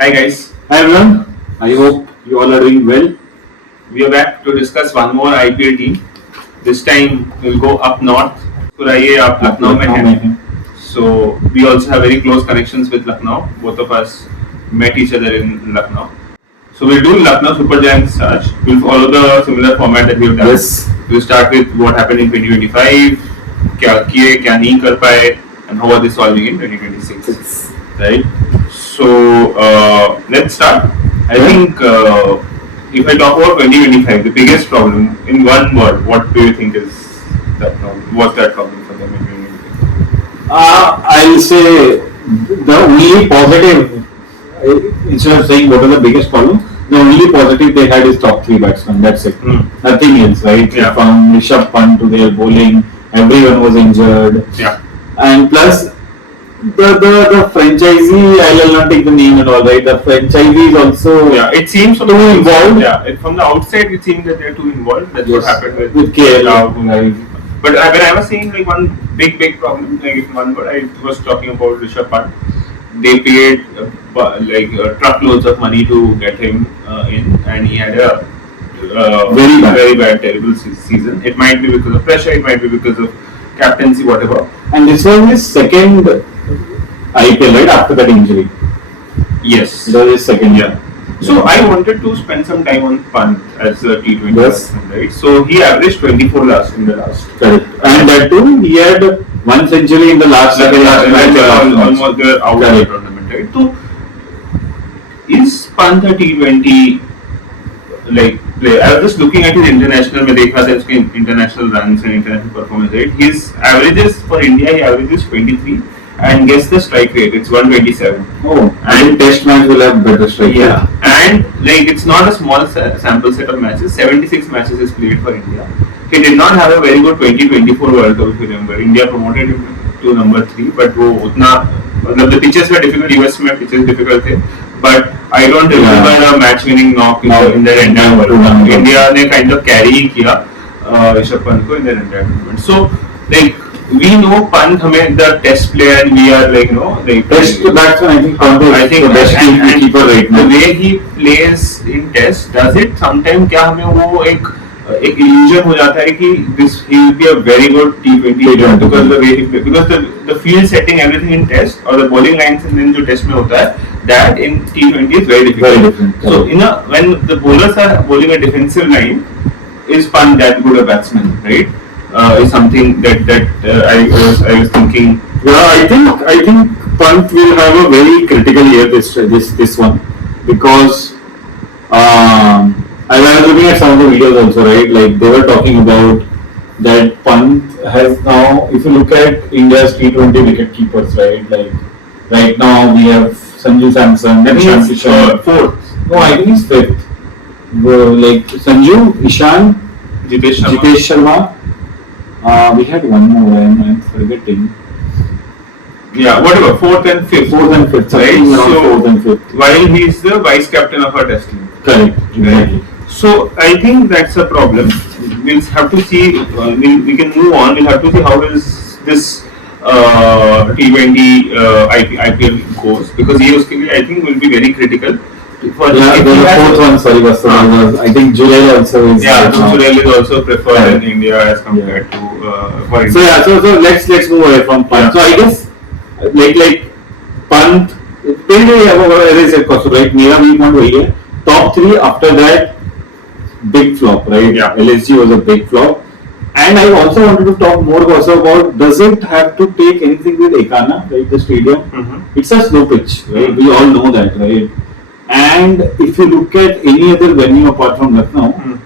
Hi guys, Hi everyone, I hope you all are doing well. we are back to discuss one more IPL team. This time we'll go up north. Suraiye up Lucknow में हैं. में So we also have very close connections with Lucknow. Both of us met each other in Lucknow. So we'll do Lucknow Super Giants search. We'll follow the similar format that we've done. Yes. We'll start with what happened in 2025, क्या किए, क्या नहीं कर पाए, and how are they solving in 2026. Right. So let's start. I think if I talk about 2025, the biggest problem in one word, what do you think is that problem? What's that problem for them in 2025? I'll say the only positive, instead of saying what are the biggest problem, the only positive they had is top three batsmen. That's it. Nothing else, right? Yeah. From Rishabh Pant to their bowling, everyone was injured. Yeah. And plus, the franchisee, I will not take the name and all, right? The franchisee is also It seems from too the involved. from the outside it seems that they're too involved. That's what happened with KL. Right. But when I was saying like one big problem, like in one word, I was talking about Rishabh Pant. They paid truckloads of money to get him in, and he had a very bad, terrible season. It might be because of pressure, it might be because of captaincy, whatever. And this was his second IPL, right? After that injury. Yes. It was his second year. So I wanted to spend some time on Pant as a T20 Yes. batsman, right? So he averaged 24 in the last. Correct. And that too, he had one century in the last almost they were out of the tournament, right? So is Pant a T20 player? I was just looking at his international, में देखा था उसके international runs and international performance, right? His averages for India, he averages 23, and guess the strike rate, it's 127. Oh, and test match will have better strike rate. Yeah, and it's not a small sample set of matches. 76 matches is played for India. He did not have a very good 2024 World Cup, if you remember. India promoted him to number 3, but the pitches were difficult. US में pitches difficult थे. But I don't remember a match-winning knock in their entire World Cup. India ने kind of carry किया Rishabh Pant को in their entire tournament. So we know Pant हमें the test player, and we are Test batsman, I think the best keeper right now. The way he plays in test, does it sometimes क्या हमें वो एक illusion हो जाता है कि he will be a very good T20 player because the way he plays, because the field setting, everything in test or the bowling lines in जो test में होता है, that in T20 is very difficult. Very different. So when the bowlers are bowling a defensive line, is Pant that good a batsman, right? Is something that I was thinking. Yeah, I think Pant will have a very critical year this one, because I was looking at some of the videos also, right? Like they were talking about that Pant has now, if you look at India's T20 wicket keepers, right? Like right now we have Sanju Samson, Ishan Kishan. Fourth. No, I think he's fifth. Like Sanju, Ishan, Jitesh Sharma. We had one more, I'm forgetting. Yeah, whatever, fourth and fifth. Right? So, fourth and fifth. While he is the vice captain of our test team. Correct. Exactly. So I think that's a problem. We'll have to see. We can move on. We'll have to see how is this T20 IPL goes, because he I think will be very critical. The fourth one, sorry, was I think Julel also is. Yeah, Julel is also preferred in India as compared to for India. So let's move away from Pant. So I guess like Pant, as I said, right? मेरा भी point वही है. Top 3 after that, big flop, right? Yeah. LSG was a big flop. And I also wanted to talk more also about, does it have to take anything with Ekana, right? The stadium? Mm-hmm. It's a slow pitch, right? We all know that, right? And if you look at any other venue apart from Lucknow,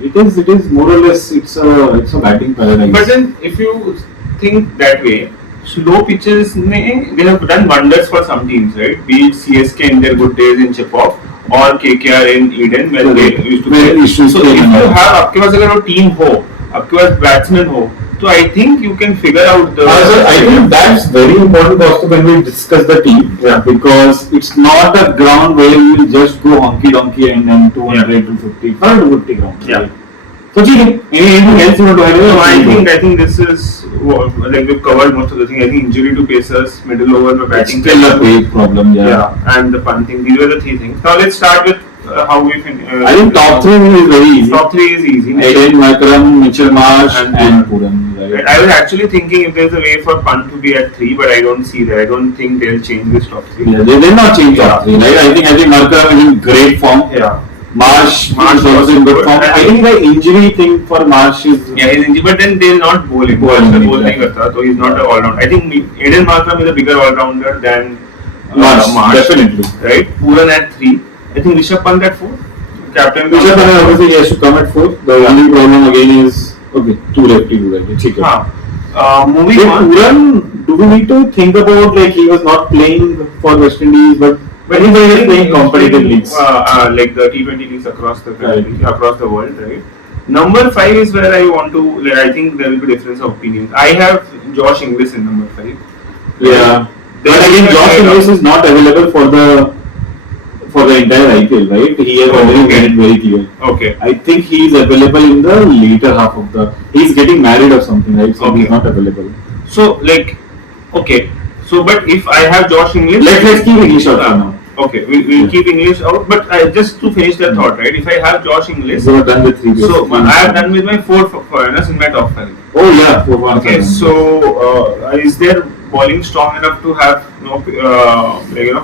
it is more or less it's a batting paradise. But then if you think that way, slow pitches they have done wonders for some teams, right? Be it CSK in their good days in Chip-Off or KKR in Eden when they used to play. So if you have आपके पास अगर वो team हो, आपके पास batsman हो, so I think you can figure out the. I think that's very important also when we discuss the team, because it's not a ground where you will just go honky donkey and then 200 to 50, 250 ground. Yeah. So anything else you want to add? No, I think this is like we've covered most of the things. I think injury to pacers, middle over, batting. Still a big problem, yeah. Yeah, and the punting. These were the three things. Now let's start with how we finish. I think top 3 is very easy. Top 3 is easy. Aiden, Markram, Mitchell Marsh and Puran. Right. I was actually thinking if there's a way for Pant to be at 3, but I don't see that. I don't think they'll change this top 3. Yeah, they did not change top 3, right? I think Markram is in great form. Yeah. Marsh is also in good form. I think the injury thing for Marsh is... Yeah, he's injured, but then they'll not bowl him. So he's not an all-rounder. I think Aiden Markram is a bigger all-rounder than Marsh. Definitely. Right? Puran at 3. I think Rishabh Pant at 4. Captain. Rishabh Pant obviously he has to come at 4. The only problem again is... Okay, 2 lefty do that. Moving on. Puran, do we need to think about like he was not playing for West Indies, but he was playing competitive leagues, like the T20 leagues across the country, across the world, right? Number 5 is where I want to. Like, I think there will be difference of opinions. I have Josh Inglis in number 5. Yeah, but again, Josh Inglis is not available for the entire IPL, right? He has already made it very clear. Okay. I think he is available in the later half of the. He's getting married or something, right? So he's not available. So like, okay. So but if I have Josh Inglis, let's keep English out for now. Okay, we'll keep English out. But just to finish the thought, right? If I have Josh Inglis, you are done with 3. So I have done with my 4 foreigners in my top 5. Oh yeah, 4 Okay. So is there bowling strong enough to have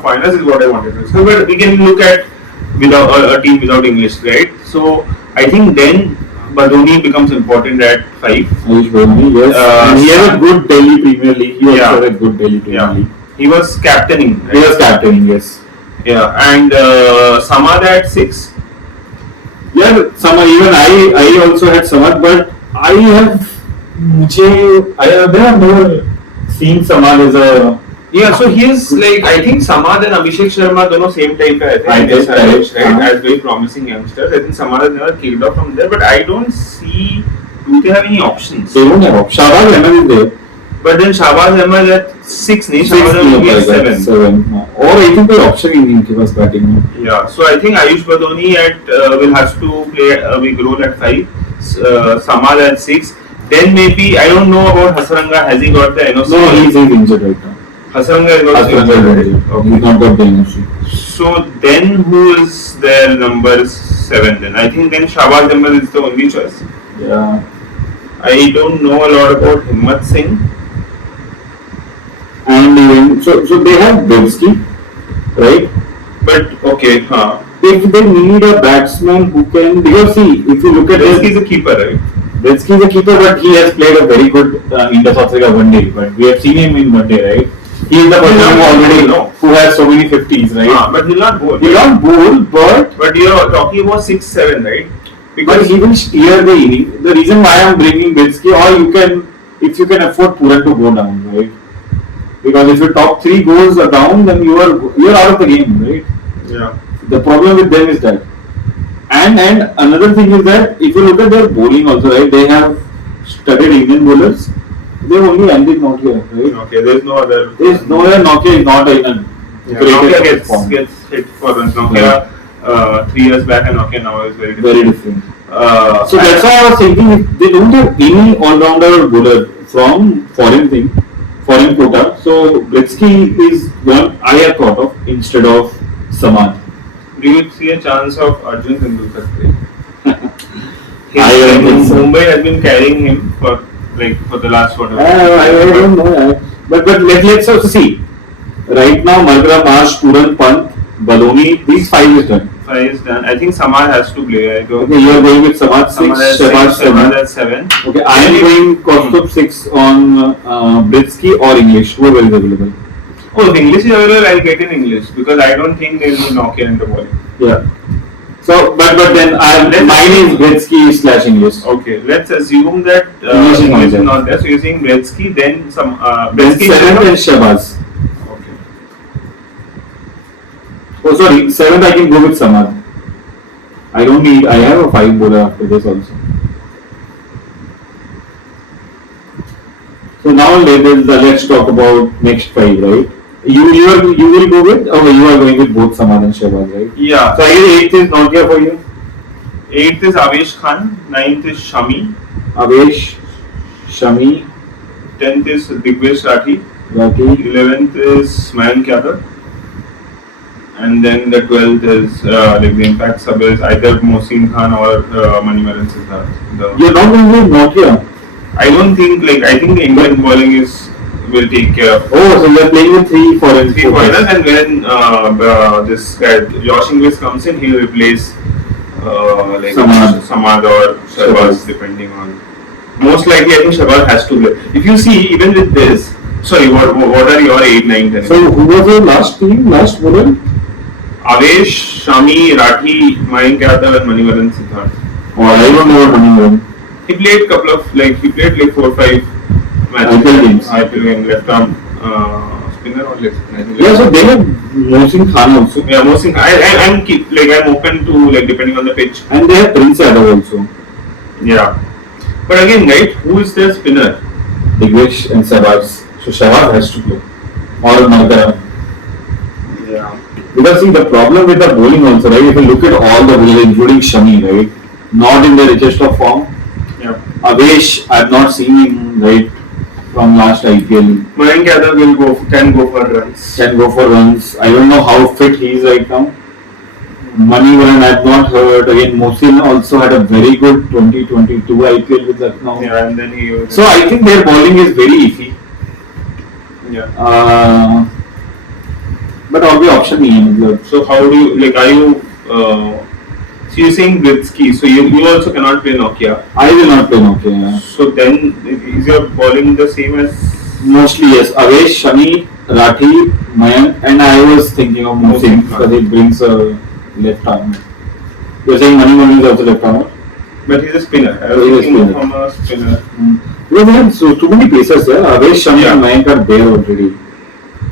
foreigners is what I wanted to say. So, but we can look at without a team without English, right? So I think then Badoni becomes important at 5. Ayush Badoni, yes. And he has a good Delhi Premier League. He also had a good Delhi Premier League. He was captaining. Right? He was captaining, yes. Yeah, and Samad at 6. Yeah, Samad. Even I also had Samad, but I have never seen Samad as a. Yeah, so he is like, I think Samad and Abhishek Sharma dono same type I guess, right? As very promising youngsters. I think Samad has never killed off from there, but I don't see. Do they have any options? They don't have options. Shahbaz Ahmed is there. But then Shahbaz Ahmed at 6, Shahbaz Ahmed at 7. Or I think the option in he was batting. Yeah, so I think Ayush Badoni will have to play a big role at 5. Samad at 6. Then maybe, I don't know about Hasaranga. Has he got the NOC? No, he's injured right now. Hasaranga is not injured. Okay. He's not got the NOC. So then who is their number 7 then? I think then Shahbaz Ahmed is the only choice. Yeah. I don't know a lot about Himmat Singh. And even so they have Bevsky, right? But okay, if they need a batsman who can, because see, if you look at Bevsky is a keeper, right? Bevsky is a keeper, but he has played a very good India South Africa one day. But we have seen him in one day, right? He is the person who has so many 50s, right? But he'll not bowl. He'll not bowl, but you're talking about 6-7, right? Because but he will steer the inning. The reason why I am bringing Bevsky, or you can, if you can afford Puran to go down, right? Because if your top 3 goes down, then you are out of the game, right? Yeah. The problem with them is that, and another thing is that if you look at their bowling also, right? They have studied Indian bowlers. They have only Andy Nokia, right? Okay, there's no other. There's no other. Nokia is not a Nokia gets hit for runs. Nokia 3 years back and Nokia now is very different. Very different. So that's why I was thinking they don't have any all-rounder bowler from foreign quota. So Bevsky is one I have thought of instead of Samad. Do you see a chance of Arjun Tendulkar playing? Mumbai has been carrying him for the last whatever. I don't know. But let's also see. Right now, Markram, Marsh, Puran, Pant, Badoni, these 5 is done. 5 is done. I think Samad has to play. Okay, you are going with Samad 6, Samad at 7. Okay, I am going Koustav 6 on Bevsky or English, whoever is available. Oh, if English is available, I'll get in English because I don't think there will be Nokia in the bowling. Yeah. So, but then mine is Bevsky / English. Okay, let's assume that English is not there. So you're saying Bevsky, then some Bevsky 7th and Shahbaz. Okay. Oh, sorry, 7th I can go with Samad. I have a 5 bowler after this also. So now let's talk about next 5, right? You will go with, you are going with both Samad and Shahbaz, right? Yeah. So I guess 8th is not here for you. 8th is Avesh Khan, 9th is Shami. Avesh, Shami, 10th is Digvesh Rathi, Rathi. 11th is Mayank Yadav, and then the 12th is like the impact sub is either Mohsin Khan or Manimaran Siddharth. You're not going to Nokia. I don't think I think the Indian bowling will take care of. Oh, so they're playing with three foreigners. And when this guy Josh Inglis comes in, he'll replace Samad or Shahbaz, depending on. Most likely, I think Shahbaz has to play. If you see, even with this, sorry, what are your 8, 9, 10? So who was the last team, last bowler? Avesh, Shami, Rathi, Mayank Yadav, and Manivaran Siddharth. Oh, I don't know about Manivaran. He played 4 or 5 matches. IPL game, left arm spinner or left. Yeah, so they have Mohsin Khan also. Yeah, Mohsin Khan. I'm open to depending on the pitch. And they have Prince Yadav also. Yeah. But again, right, who is their spinner? Digvesh and Shahbaz. So Shahbaz has to play. Or Markram. Yeah. Because see, the problem with the bowling also, right, if you look at all the bowlers, including Shami, right, not in the richest of form. Yeah. Avesh, I have not seen him, right, from last IPL. Mayank Yadav can go for runs. Can go for runs. I don't know how fit he is right now. Manivaran, I have not heard. Again, Mohsin also had a very good 2022 IPL with Lucknow. Yeah, and then he. So I think their bowling is very iffy. Yeah. But all the option नहीं है. So how do you are you? So you're saying Blitzky. So you also cannot play Nokia. I will not play Nokia. Yeah. So then is your bowling the same as? Mostly yes. Avesh, Shami, Rathi, Mayank, and I was thinking of Mohsin because it brings a left arm. You're saying Manivaran is also left arm? But he's a spinner. I was thinking from a spinner. Because they have so too many pacers there. Avesh, Shami, and Mayank are there already.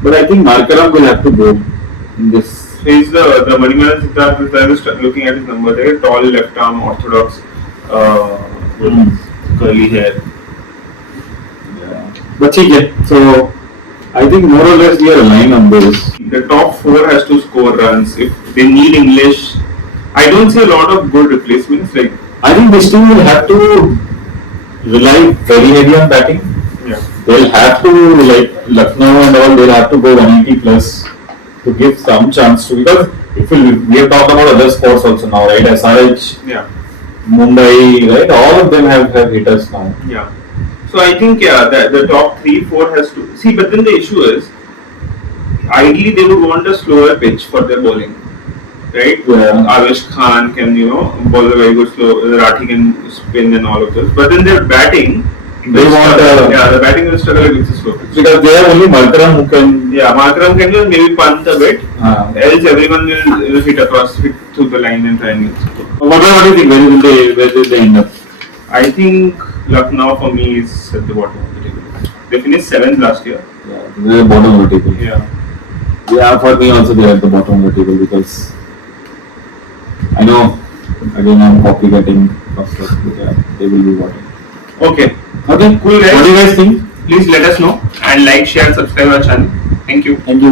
But I think Markram will have to go in this. So he's the Manimaran Siddharth. I was looking at his number there. Tall left arm, orthodox, with curly hair. Yeah. But okay, so I think more or less we are aligned on this. The top 4 has to score runs. If they need English, I don't see a lot of good replacements. I think this team will have to rely very heavy on batting. Yeah. They'll have to, like Lucknow and all, they'll have to go 180 plus to give some chance to, because if we have talked about other sports also now, right? SRH, Yeah. Mumbai, right? All of them have hitters now. Yeah. So I think the top 3, 4 has to see. But then the issue is, ideally they would want a slower pitch for their bowling, right? Yeah. Avesh Khan can bowl a very good slow. Rathi can spin and all of this. But then their batting. They want the batting will struggle with the slow pitch. Because they have only Markram who can. Yeah, Markram can just maybe punt a bit. Else everyone will hit through the line and try and score. What do you think? Where will they end up? I think Lucknow for me is at the bottom of the table. They finished 7th last year. Yeah, they're at the bottom of the table. Yeah. Yeah, for me also they're at the bottom of the table because I know again I'm copycatting Koustav, but yeah, they will be bottom. Okay. Okay, Cool guys. What do you guys think? Please let us know and like, share, subscribe our channel. Thank you. Thank you.